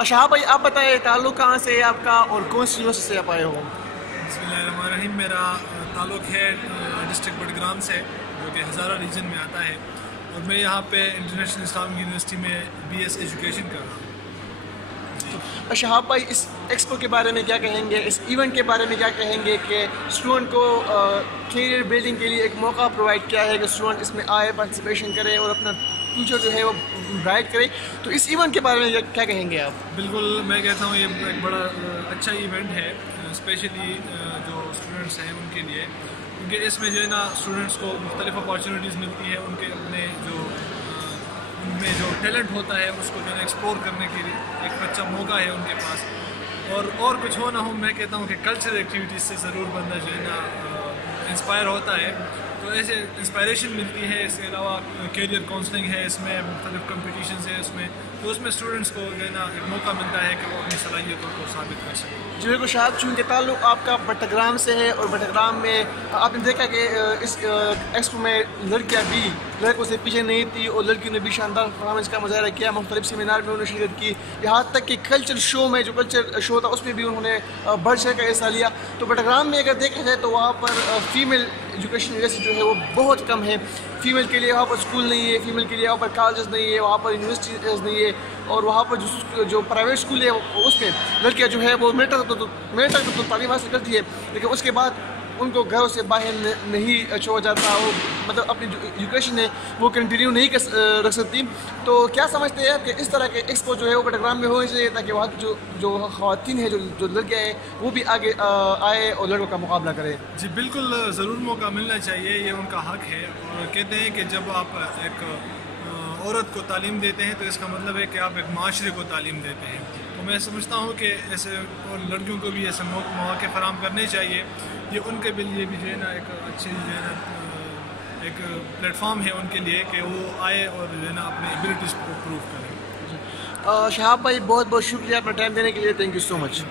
شہاب بھائی آپ بتائیں تعلق کہاں سے ہے آپ کا اور کون سی یونیورسٹی سے آپ آئے ہو؟ بسم اللہ الرحمن الرحیم. میرا تعلق ہے ڈسٹرکٹ بڈگرام سے جو کہ ہزارہ ریجن میں آتا ہے، اور میں یہاں پہ انٹرنیشنل اسلامک یونیورسٹی میں BS ایجوکیشن کر رہا ہوں. شہاب بھائی اس ایکسپو کے بارے میں کیا کہیں گے، اس ایونٹ کے بارے میں کیا کہیں گے کہ اسٹوڈنٹ کو کیریئر بلڈنگ کے لیے ایک موقع پرووائڈ کیا ہے کہ اسٹوڈنٹ اس میں آئے، پارٹیسپیشن کرے اور اپنا فیوچر جو ہے وہ برائٹ کرے، تو اس ایونٹ کے بارے میں کیا کہیں گے آپ؟ بالکل، میں کہتا ہوں یہ ایک بڑا اچھا ایونٹ ہے، اسپیشلی جو اسٹوڈنٹس ہیں ان کے لیے، کیونکہ اس میں جو ہے نا اسٹوڈنٹس کو مختلف اپارچونیٹیز ملتی ہے، ان کے اپنے ان میں جو ٹیلنٹ ہوتا ہے اس کو جو ہے نا ایکسپلور کرنے کے لیے ایک اچھا موقع ہے ان کے پاس. اور کچھ ہو نہ ہو، میں کہتا ہوں کہ کلچرل ایکٹیویٹیز سے ضرور بندہ جو ہے نا انسپائر ہوتا ہے، تو ایسے انسپائریشن ملتی ہے. اس کے علاوہ کیریئر کاؤنسلنگ ہے، اس میں مختلف کمپٹیشنز ہیں، تو اس میں اسٹوڈنٹس کو جو ہے نا ایک موقع ملتا ہے کہ وہ اپنی صلاحیتوں کو ثابت کر سکیں. جی بالکل شہاب، چونکہ تعلق آپ کا بٹگرام سے ہے اور بٹگرام میں آپ نے دیکھا کہ اس ایکسپو میں لڑکیاں بھی لڑکوں سے پیچھے نہیں تھی اور لڑکیوں نے بھی شاندار پرفارمنس کا مظاہرہ کیا، مختلف سیمینار میں انہوں نے شرکت کی، یہاں تک کہ کلچر شو میں جو کلچر شو تھا اس میں بھی انہوں نے بڑھ چڑھ کر حصہ لیا. تو بٹگرام میں اگر دیکھا جائے تو وہاں پر فیمیل ایجوکیشن یونیورسٹی جو ہے وہ بہت کم ہے، فیمیل کے لیے وہاں پر اسکول نہیں ہے، فیمیل کے لیے وہاں پر کالجز نہیں ہے، وہاں پر یونیورسٹیز نہیں ہے، اور وہاں پر جو پرائیویٹ اسکول ہے اس میں لڑکیاں جو ہے وہ میٹر تک تو تعلیم حاصل کرتی ہے، لیکن اس کے بعد ان کو گھروں سے باہر نہیں چھوڑا جاتا، وہ مطلب اپنی جو ایجوکیشن ہے وہ کنٹینیو نہیں رکھ سکتی. تو کیا سمجھتے ہیں کہ اس طرح کے ایکسپو جو ہے وہ بٹگرام میں ہونی چاہیے تاکہ وہاں کی جو خواتین ہیں، جو لڑکیاں ہیں، وہ بھی آگے آئے اور لڑکوں کا مقابلہ کریں؟ جی بالکل، ضرور موقع ملنا چاہیے، یہ ان کا حق ہے. اور کہتے ہیں کہ جب آپ ایک عورت کو تعلیم دیتے ہیں تو اس کا مطلب ہے کہ آپ ایک معاشرے کو تعلیم دیتے ہیں. تو میں سمجھتا ہوں کہ ایسے لڑکیوں کو بھی ایسے مواقع فراہم کرنے چاہیے. یہ ان کے لیے بھی جو ہے نا ایک اچھی جو ہے نا ایک پلیٹ فارم ہے ان کے لیے کہ وہ آئے اور جو ہے نا اپنے ایبلٹیز کو پروو کریں. شہاب بھائی بہت بہت شکریہ اپنا ٹائم دینے کے لیے، تھینک یو سو مچ.